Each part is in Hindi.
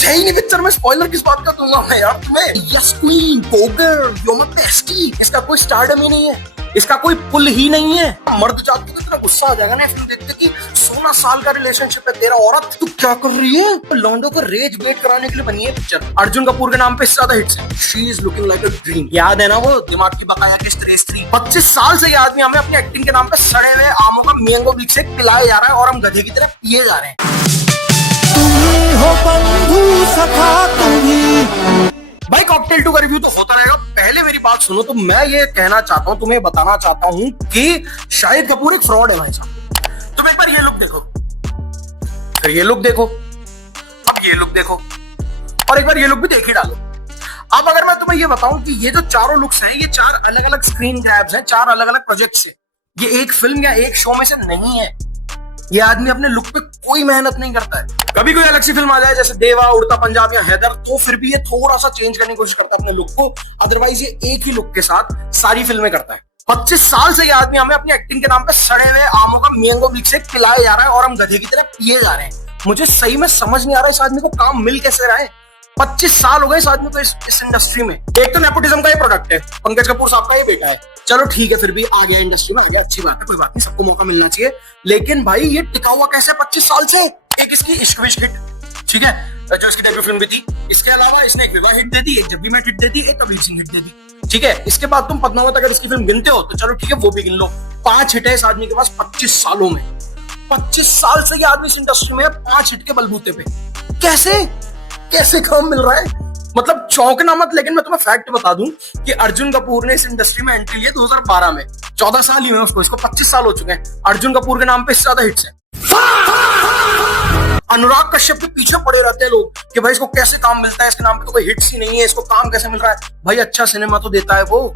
कुछ है ही नहीं पिक्चर में, स्पॉइलर किस बात का दूंगा मैं यार तुम्हें। Yes queen pogger you my bestie, इसका कोई स्टारडम ही नहीं है, इसका कोई पुल ही नहीं है। मर्द जात को इतना गुस्सा आ जाएगा ना फिल्म देखते कि 16 साल का रिलेशनशिप है तेरा, औरत तू क्या कर रही है। लॉन्डो को रेज बेट कराने के लिए बनी है पिक्चर, अर्जुन कपूर के नाम पे ज्यादा हिट्स है। She is looking like a dream, याद है ना वो दिमाग की बकाया की स्त्री। 25 साल से ये आदमी हमें अपनी एक्टिंग के नाम पे सड़े हुए आमों का मैंगो मिल्क शेक पिलाया जा रहा है और हम गधे की तरह पिए जा रहे हैं। तुम्ही हो बंधु सखा तुम्ही। भाई कॉकटेल 2 का रिव्यू तो होता रहेगा, पहले मेरी बात सुनो। तो मैं ये कहना चाहता हूँ, तुम्हें बताना चाहता हूँ कि शाहिद कपूर एक फ्रॉड है भाई साहब। तुम एक बार ये लुक देखो, फिर ये लुक देखो, अब ये लुक देखो, और एक बार ये लुक भी देख ही डालो। अब अगर मैं तुम्हें ये बताऊं कि ये जो चारों लुक्स हैं, ये 4 अलग अलग स्क्रीन ग्रैब्स हैं, 4 अलग अलग प्रोजेक्ट्स हैं, ये एक फिल्म या एक शो में से नहीं है। ये आदमी अपने लुक पे कोई मेहनत नहीं करता है। कभी कोई अलग सी फिल्म आ जाए जैसे देवा, उड़ता पंजाब या हैदर, तो फिर भी ये थोड़ा सा चेंज करने की कोशिश करता है अपने लुक को, अदरवाइज ये एक ही लुक के साथ सारी फिल्में करता है। 25 साल से ये आदमी हमें अपनी एक्टिंग के नाम पे सड़े हुए आमों का मैंगो मिल्क शेक पिलाया जा रहा है और हम गधे की तरह पिए जा रहे हैं। मुझे सही में समझ नहीं आ रहा इस आदमी को काम मिल कैसे रहा है। 25 साल हो गए इस आदमी को इस इंडस्ट्री में। एक तो नेपोटिज्म का ये प्रोडक्ट है, पंकज कपूर साहब का ये बेटा है, चलो ठीक है, फिर भी आ गया इंडस्ट्री में, आ गया, अच्छी बात है, कोई बात नहीं, सबको मौका मिलना चाहिए। लेकिन भाई ये टिका हुआ कैसे 25 साल से। एक इसकी इश्क विश्क हिट, ठीक है, जो इसकी डेब्यू फिल्म भी थी, इसके अलावा इसने एक विवाह हिट दे दी, एक जब भी मैं हिट दे दी, एक कबीर सिंह हिट दे दी, ठीक है। इसके बाद तुम पद्मावत अगर इसकी फिल्म गिनते हो तो चलो ठीक है, वो भी गिन लो। 5 हिट है इस आदमी के पास 25 सालों में। 25 साल से ये आदमी इस इंडस्ट्री में 5 हिट के बलबूते पे। कैसे काम मिल रहा है, मतलब चौंकना मत। लेकिन मैं तुम्हें फैक्ट बता दूं कि अर्जुन कपूर ने इस इंडस्ट्री में एंट्री ली 2012 में, 14 साल ही हुए उसको, इसको 25 साल हो चुके हैं। अर्जुन कपूर के नाम पे इससे ज्यादा हिट्स है। अनुराग कश्यप के पीछे पड़े रहते हैं लोग कि भाई इसको कैसे काम मिलता है, इसके नाम पे तो कोई हिट्स ही नहीं है, इसको काम कैसे मिल रहा है। भाई अच्छा सिनेमा तो देता है वो।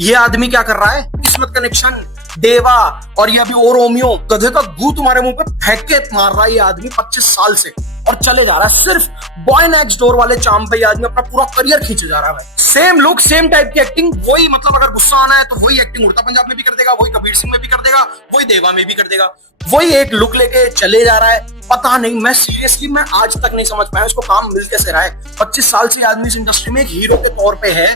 ये आदमी क्या कर रहा है, किस्मत कनेक्शन, देवा और ये अभी ओ रोमियो, गधे का गू तुम्हारे मुंह पे फेंक के मार रहा है ये आदमी 25 साल से, और चले जा रहा है सिर्फ बॉय नेक्स्ट डोर वाले चाम पे ये आदमी अपना पूरा करियर खींचे जा रहा है। सेम लुक, सेम टाइप की एक्टिंग, वही, मतलब अगर गुस्सा आना है तो वही एक्टिंग उड़ता पंजाब में भी कर देगा, वही कबीर सिंह में भी कर देगा, वही देवा में भी कर देगा, वही एक लुक लेके चले जा रहा है। पता नहीं, मैं सीरियसली मैं आज तक नहीं समझ पाया इसको काम मिल कैसे रहा है। 25 साल से आदमी इस इंडस्ट्री में एक हीरो के तौर पे है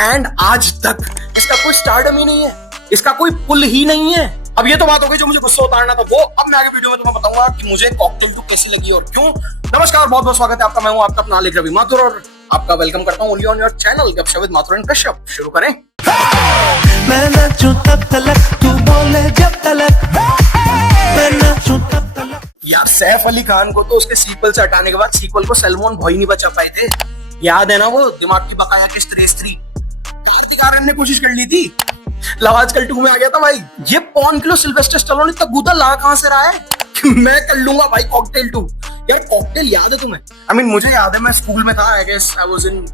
एंड आज तक इसका कोई स्टारडम ही नहीं है, इसका कोई पुल ही नहीं है। अब ये तो बात हो गई जो मुझे गुस्सा उतारना था वो। अब मैं आगे वीडियो में तुम्हें बताऊंगा कि मुझे कॉकटेल 2 कैसी लगी और क्यों। नमस्कार, बहुत बहुत स्वागत है आपका, मैं हूं आपका अपना रवि माथुर और आपका वेलकम करता हूं ओनली ऑन योर चैनल गपशप विद माथुर एंड कश्यप। शुरू करें। मैं नाचूं तब तलक तू बोले जब तलक, मैं नाचूं तब तलक। यार सैफ अली खान को तो उसके सीक्वल से हटाने के बाद सीक्वल को सलमान भाई नहीं बचा पाए थे। याद है ना वो दिमाग की बकाया की स्त्री। कार्तिक आर्यन ने कोशिश कर ली थी, लव आजकल 2 में आ गया था भाई। ये पौन किलो सिल्वेस्टर स्टैलोन इतना गूदा ला कहां से रहा है कि मैं कर लूंगा भाई कॉकटेल 2। यार कॉकटेल याद है तुम्हें? आई मीन मुझे याद है, मैं स्कूल में था, I guess I was in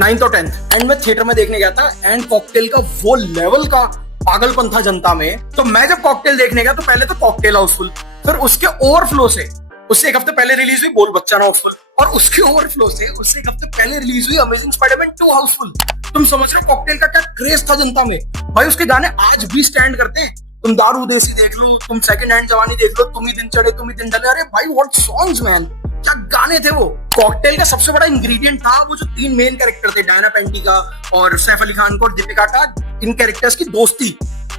9th और 10th एंड मैं थिएटर में देखने गया था एंड कॉकटेल का वो लेवल का पागलपन था जनता में। तो मैं जब कॉकटेल देखने गया तो पहले तो कॉकटेल हाउसफुल, फिर उसके ओवरफ्लो से उससे एक हफ्ते पहले रिलीज हुई बोल बच्चा ना हाउसफुल, और उसके ओवरफ्लो से उससे एक हफ्ते पहले रिलीज हुई अमेजिंग स्पाइडरमैन 2 हाउसफुल। तुम समझ रहे कॉकटेल का क्या क्रेज था जनता में भाई। उसके गाने आज भी स्टैंड करते हैं। तुम दारू देसी देख लो, तुम सेकंड हैंड जवानी देख लो, तुम ही दिन चढ़े तुम ही दिन ढले, अरे भाई व्हाट सॉन्ग्स मैन, क्या गाने थे वो। कॉकटेल का सबसे बड़ा इंग्रेडिएंट था वो जो 3 मेन कैरेक्टर थे, डायना पेंटी का और सैफ अली खान को और दीपिका का, इन कैरेक्टर्स की दोस्ती।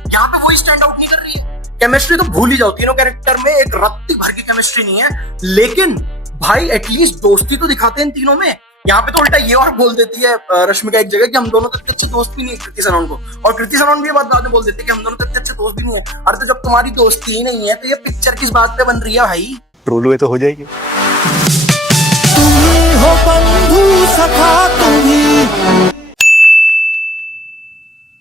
यहाँ पे वही स्टैंड आउट नहीं कर रही है। केमिस्ट्री तो भूल ही जाओ, तीनों कैरेक्टर में एक रत्ती भर की केमिस्ट्री नहीं है, लेकिन भाई एटलीस्ट दोस्ती तो दिखाते हैं इन तीनों में। यहाँ पे तो उल्टा ये और बोल देती है रश्मिका एक जगह कि हम दोनों तक अच्छे दोस्त भी नहीं है कृति सनोन को, और कृति सनोन भी ये बात बाद में बोल देते हैं कि हम दोनों तक अच्छे दोस्त भी नहीं है। अरे तो जब तुम्हारी दोस्ती ही नहीं है तो ये पिक्चर किस बात पे बन रही है भाई? ट्रोल हुए तो हो जाएगी। तुम्ही हो बंधु सखा तुम्ही।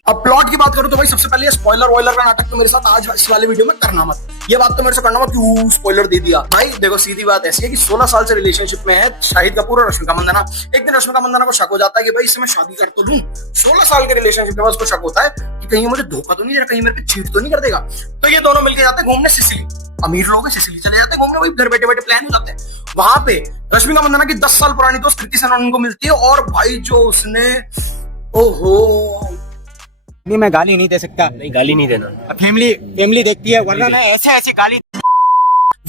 अब प्लॉट की बात करूं तो भाई सबसे पहले स्पॉइलर वॉइलर का नाटक तो मेरे साथ आज इस वाले वीडियो में करना मत। ये बात तो मेरे से करना मत क्यों स्पॉइलर दे दिया भाई। देखो सीधी बात ऐसी है कि 16 साल से रिलेशनशिप में है शाहिद कपूर और रश्मिका मंदाना। एक दिन रश्मिका मंदाना को शक हो जाता है कि भाई इससे मैं शादी कर तो लूं। 16 साल के रिलेशनशिप में उसको शक होता है कि कहीं मुझे धोखा तो नहीं दे रहा, कहीं मेरे पे चीट तो नहीं कर देगा। तो ये दोनों मिलकर जाते हैं घूमने सिसिली। अमीर लोग सिसिली चले जाते हैं घूमने, वही घर बैठे बैठे प्लान हो जाते हैं। वहां पे रश्मिका मंदाना की 10 साल पुरानी दोस्त कृति सनोन को मिलती है और भाई जो उसने, ओहो नहीं, मैं गाली नहीं दे सकता। नहीं, गाली नहीं देना। फैमिली देखती है, वरना मैं ऐसे गाली।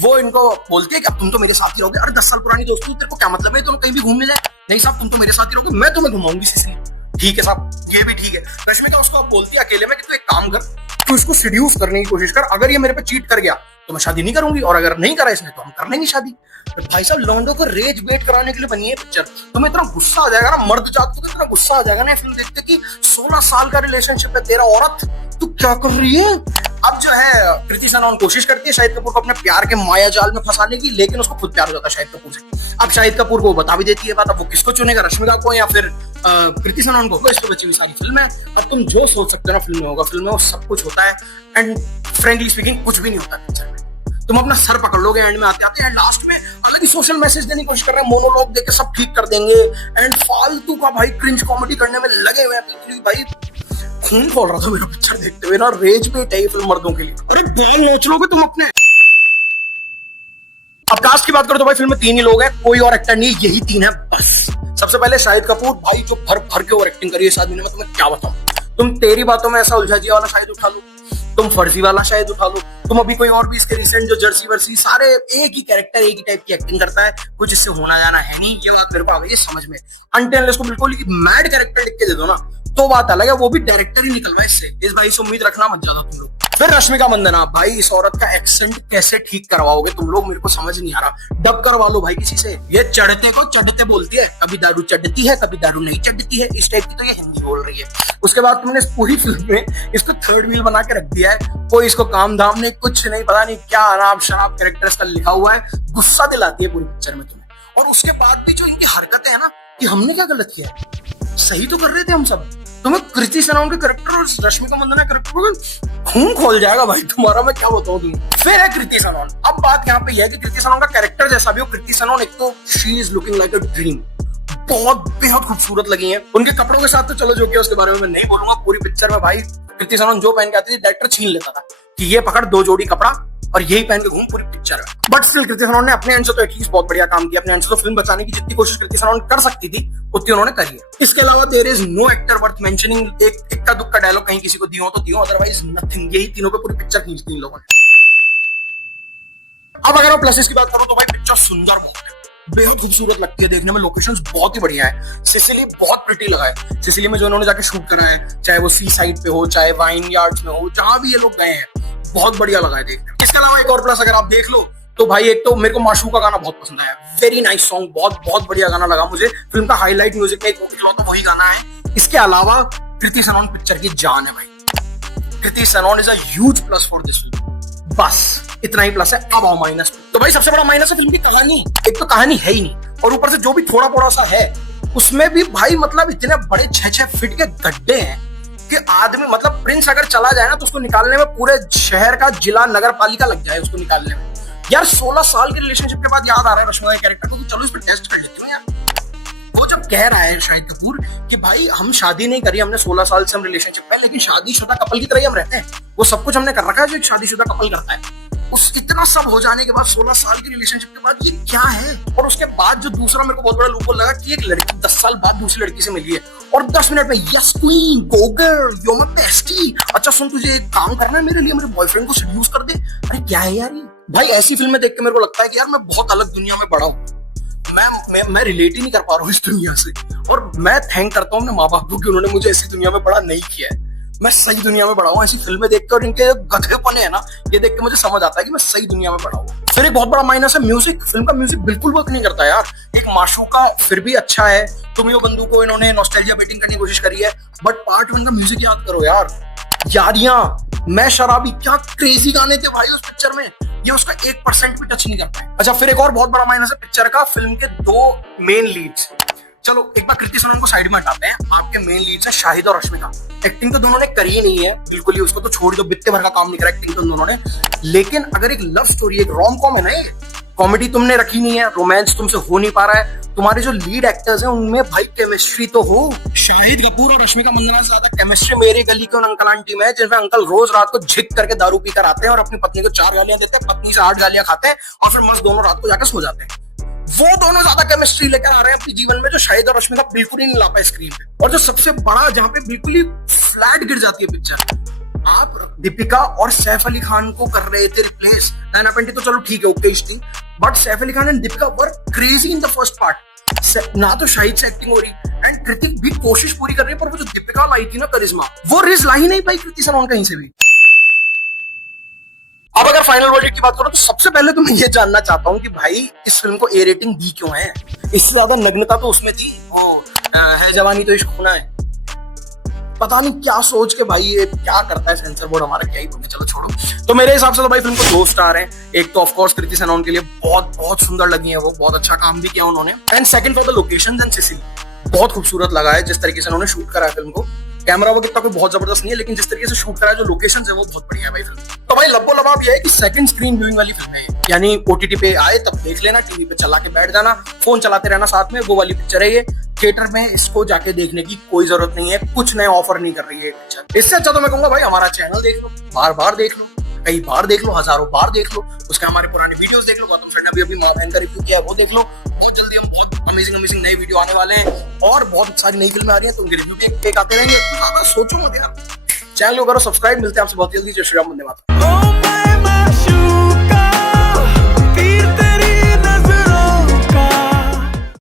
वो इनको बोलती है कि अब तुम तो मेरे साथ ही रहोगे। अरे 10 साल पुरानी दोस्ती, तेरे को क्या मतलब है तुम कहीं भी घूमने जाए? नहीं साहब, तुम तो मेरे साथ ही रहोगे, मैं तुम्हें घुमाऊंगी सिसिली। ठीक है साहब, ये भी ठीक है। रश्मिका उसको अब बोलती है अकेले में कि तू एक काम कर, तू इसको सिड्यूस करने की कोशिश कर, अगर ये मेरे पे चीट कर गया तो मैं शादी नहीं करूंगी, और अगर नहीं करा इसने तो हम कर लेंगे शादी। तो भाई साहब, लौंडों को रेज बेट कराने के लिए बनी है पिक्चर। तुम्हें इतना गुस्सा आ जाएगा ना, मर्द जात को इतना गुस्सा आ जाएगा ना फिल्म देखते कि 16 साल का रिलेशनशिप है तेरा, औरत तू क्या कर रही है। अब जो है कृति सनोन कोशिश करती है शाहिद कपूर को अपने प्यार के माया जाल में फंसाने की, लेकिन उसको खुद प्यार हो जाता है शाहिद कपूर से। अब शाहिद कपूर को बता भी देती है बात, अब वो किसको चुनेगा, रश्मिका को या फिर कृति सनोन को? इस पे बची हुई सारी फिल्म है, और तुम जो सोच सकते हो ना फिल्म में होगा, फिल्म में वो सब कुछ होता है। एंड फ्रेंकली स्पीकिंग कुछ भी नहीं होता पिक्चर में। तुम अपना सर पकड़ लोगे एंड में आते आते, एंड लास्ट में अलग ही सोशल मैसेज देने की कोशिश कर रहे हैं, मोनोलॉग देके सब ठीक कर देंगे, एंड फालतू का भाई क्रिंज कॉमेडी करने में लगे हुए हैं। भाई खून खोल रहा था मेरा पिक्चर देखते हुए ना, रेज पे है फिल्म मर्दों के लिए। अरे बाल नोच लोगे तुम अपने। अब कास्ट की बात करो तो भाई फिल्म में 3 ही लोग हैं, कोई और एक्टर नहीं, यही 3 है बस। सबसे पहले शाहिद कपूर, भाई जो भर भर के ओवर एक्टिंग करी है शादी में, तुम्हें क्या बताऊं। तुम तेरी बातों में ऐसा उलझा जिया वाला शायद उठा लो, तुम फर्जी वाला शायद उठा लो, तुम अभी कोई और भी इसके रिसेंट जो जर्सी वर्सी, सारे एक ही कैरेक्टर एक ही टाइप की एक्टिंग करता है, कुछ इससे होना जाना है नहीं। ये बात मेरे को आ गई समझ में। अनटिल इसको बिल्कुल मैड कैरेक्टर लिख के दे दो ना तो बात अलग है, वो भी डायरेक्टर ही निकलवा इससे। इस भाई से उम्मीद रखना मत ज्यादा तुम लोग। फिर रश्मिका मंदाना, भाई इस औरत का एक्सेंट कैसे ठीक करवाओगे तुम लोग, मेरे को समझ नहीं आ रहा। डब करवा लो भाई किसी से। ये चढ़ते को चढ़ते बोलती है, कभी दारू चढ़ती है कभी दारू नहीं चढ़ती है, इस टाइप की तो ये हिंदी बोल रही है। उसके बाद तुमने पूरी फिल्म में इसको थर्ड व्हील बना के रख दिया है, कोई इसको काम धाम नहीं, कुछ नहीं, पता नहीं क्या अनाप शराब कैरेक्टर इसका लिखा हुआ है, गुस्सा दिलाती है पूरी पिक्चर में तुम्हें। और उसके बाद भी जो इनकी हरकतें है ना, कि हमने क्या गलत किया है, सही तो कर रहे थे हम सब। तुम्हें कृति सनोन के कैरेक्टर और रश्मिका मंदाना कैरेक्टर को खून खोल जाएगा भाई तुम्हारा, मैं क्या बताऊं तुम्हें। फिर है कृति सनोन। अब बात यहाँ पे यह है कि कृति सनोन का कैरेक्टर जैसा भी हो, कृति सनोन एक तो she is looking like a dream, बहुत बेहद खूबसूरत लगी है। उनके कपड़ों के साथ तो चलो जो कि उसके बारे में मैं नहीं बोलूंगा। पूरी पिक्चर में भाई कृति सनोन जो पहन के आती थी डायरेक्टर छीन लेता था कि ये पकड़ 2 जोड़ी कपड़ा और यही पहन के घूम पूरी पिक्चर में। बट स्टिल कृति सनोन ने अपने एंड से तो एटलीस्ट बहुत बढ़िया काम किया। अपने एंड से तो फिल्म बचाने की जितनी कोशिश कृति सनोन कर सकती थी उतनी उन्होंने करी है। इसके अलावा there is no actor worth mentioning. एक इक्का दुक्का डायलॉग कहीं किसी को दियो तो दियो, अदरवाइज नथिंग। यही तीनों पे पूरी पिक्चर खींच दी इन लोगों ने। अब अगर मैं प्लसेस की बात करूं तो भाई पिक्चर सुंदर बहुत है, बेहद खूबसूरत लगती है देखने में, लोकेशंस बहुत ही बढ़िया है। सिसिली बहुत प्रिटी लगा है। सिसिली में जो इन्होंने जाके शूट करा है, चाहे वो सी साइड पे हो चाहे वाइन यार्ड्स में हो, जहां भी ये लोग गए हैं, बहुत बढ़िया लगा है देखने में। इसके अलावा एक और प्लस अगर आप देख लो तो भाई एक तो मेरे को माशूका गाना बहुत पसंद आया, वेरी नाइस सॉन्ग, बहुत बढ़िया गाना लगा मुझे। फिल्म का हाईलाइट म्यूजिक में एक तो वही गाना है। इसके अलावा कृति सनोन पिक्चर की जान है भाई। Kriti Sanon is a huge plus for this film. बस इतना ही प्लस है। अब आओ माइनस। तो भाई सबसे बड़ा माइनस है फिल्म की कहानी। एक तो कहानी है ही नहीं, और ऊपर से जो भी थोड़ा थोड़ा सा है उसमें भी भाई मतलब इतने बड़े 6-6 फीट के गड्ढे हैं कि आदमी मतलब प्रिंस अगर चला जाए ना तो उसको निकालने में पूरे शहर का जिला नगर पालिका लग जाए उसको निकालने में। यार 16 साल के रिलेशनशिप के बाद याद आ रहा है रश्मिका के कैरेक्टर को कि चलो इस पर टेस्ट कर लेते हैं यार। वो जब कह रहा है शाहिद कपूर कि भाई हम शादी नहीं करी, हमने 16 साल से हम रिलेशनशिप में, लेकिन शादीशुदा कपल की तरह हम रहते हैं, वो सब कुछ हमने कर रखा है जो एक शादीशुदा कपल करता है। उस इतना सब हो जाने के बाद 16 साल की रिलेशनशिप के बाद ये क्या है। और उसके बाद जो दूसरा मेरे को बहुत बड़ा लूपहोल लगा कि एक लड़की 10 साल बाद दूसरी लड़की से मिली है और 10 मिनट में yes queen go girl you are my bestie, अच्छा सुन तुझे एक काम करना है मेरे लिए, मेरे बॉयफ्रेंड को सेड्यूस कर दे। अरे क्या है यार ये भाई। ऐसी फिल्में देख के मेरे को लगता है कि यार मैं बहुत अलग दुनिया में बड़ा हूँ, मैं रिलेट ही नहीं कर पा रहा हूँ इस दुनिया से। और मैं थैंक करता हूँ अपने माँ बाप को कि उन्होंने मुझे ऐसी दुनिया में बड़ा नहीं किया है। मैं सही दुनिया में बड़ा हूँ। ऐसी फिल्में देखकर और इनके गधेपने है ना, ये देख के मुझे समझ आता है कि मैं सही दुनिया में बड़ा हूँ। फिर एक बहुत बड़ा माइनस है म्यूजिक। फिल्म का म्यूजिक बिल्कुल वर्क नहीं करता यार। एक माशूका फिर भी अच्छा है, तुम यो बंधु को इन्होंने नॉस्टैल्जिया बेटिंग करने की कोशिश करी है, बट पार्ट 1 का म्यूजिक याद करो यार। यारियां, मैं शराबी, क्या क्रेजी गाने थे भाई उस पिक्चर में, ये उसका 1% भी टच नहीं करता है। अच्छा फिर एक और बहुत बड़ा माइनस है पिक्चर का, फिल्म के 2 मेन लीड्स। चलो एक बार कृति सनोन को साइड में हटाते हैं, आपके मेन लीड्स है शाहिद और रश्मिका। एक्टिंग तो दोनों ने करी ही नहीं है बिल्कुल ही, उसको तो छोड़ दो, बित्ते भर का काम नहीं करा एक्टिंग तो दोनों ने। लेकिन अगर एक लव स्टोरी, एक रोम कॉम है ना, ये कॉमेडी तुमने रखी नहीं है, रोमांस तुमसे हो नहीं पा रहा है, तुम्हारे जो लीड एक्टर्स हैं उनमें भाई केमिस्ट्री तो हो। शाहिद कपूर और रश्मिका मंदाना से ज्यादा केमिस्ट्री मेरे गली के उन अंकल आंटी में है, जिनमें अंकल रोज रात को झिक करके दारू पीकर आते हैं और अपनी पत्नी को 4 गालियां देते हैं, पत्नी से 8 गालियां खाते हैं और फिर मस्त दोनों रात को जाकर सो जाते हैं। वो दोनों ज्यादा केमिस्ट्री लेकर आ रहे हैं अपने जीवन में, जो शाहिद और रश्मिका बिल्कुल ही नहीं ला पाए स्क्रीन पे। और जो सबसे बड़ा जहां पे बिल्कुल ही फ्लैट गिर जाती है पिक्चर, आप दीपिका और सैफ अली खान को कर रहे थे रिप्लेस। नैना पेंटी तो चलो ठीक है, ओके थी, but Saif Ali Khan and Deepika were crazy in the first part. ना तो शाहिद से एक्टिंग हो रही एंड कृतिक भी कोशिश पूरी कर रही है, पर वो जो दीपिका लाई थी ना करिश्मा, वो रिज ला ही नहीं पाई कृति सनोन कहीं से भी। अब अगर फाइनल वर्डिक्ट की बात करो तो सबसे पहले तो मैं ये जानना चाहता हूँ कि भाई इस फिल्म को ए रेटिंग दी क्यों है? इससे ज्यादा नग्नता तो उसमें थी, है जवानी तो इश्क होना है। पता नहीं क्या सोच के भाई ये क्या करता है सेंसर बोर्ड हमारा, क्या ही बोले, चलो छोड़ो। तो मेरे हिसाब से तो भाई फिल्म को 2 स्टार हैं। एक तो ऑफ कोर्स कृति सनोन के लिए बहुत बहुत सुंदर लगी है, वो बहुत अच्छा काम भी किया उन्होंने। And second for the locations and Sicily, बहुत खूबसूरत लगा है जिस तरीके से उन्होंने शूट करा है फिल्म को। कैमरा वर्क इतना कोई बहुत जबरदस्त नहीं है, लेकिन जिस तरीके से शूट करा है, जो लोकेशंस है वो बहुत बढ़िया है भाई फिल्म। तो भाई लब्बो लबाब ये है कि सेकंड स्क्रीन व्यूइंग वाली फिल्म है, यानी ओटीटी पे आए तब देख लेना, टीवी पे चला के बैठ जाना, फोन चलाते रहना साथ में, वो वाली पिक्चर है ये। थिएटर में इसको जाके देखने की कोई जरूरत नहीं है, कुछ नया ऑफर नहीं कर रही है पिक्चर। इससे अच्छा तो मैं कहूंगा भाई हमारा चैनल देख लो, बार बार देख लो, कई बार देख लो, हजारों बार देख लो, उसके हमारे पुराने वीडियोस देख लो। गौतम सेठ ने अभी माँ बहन का रिव्यू किया, वो देख लो। बहुत जल्दी हम बहुत अमेजिंग नए वीडियो आने वाले हैं और बहुत सारी नई फिल्में आ रही हैं, तो उनके रिव्यू भी एक आते रहेंगे। तो ज्यादा सोचो मत यार, चैनल को करो सब्सक्राइब। मिलते हैं आपसे बहुत जल्दी। जय श्री राम, वंदे मातरम।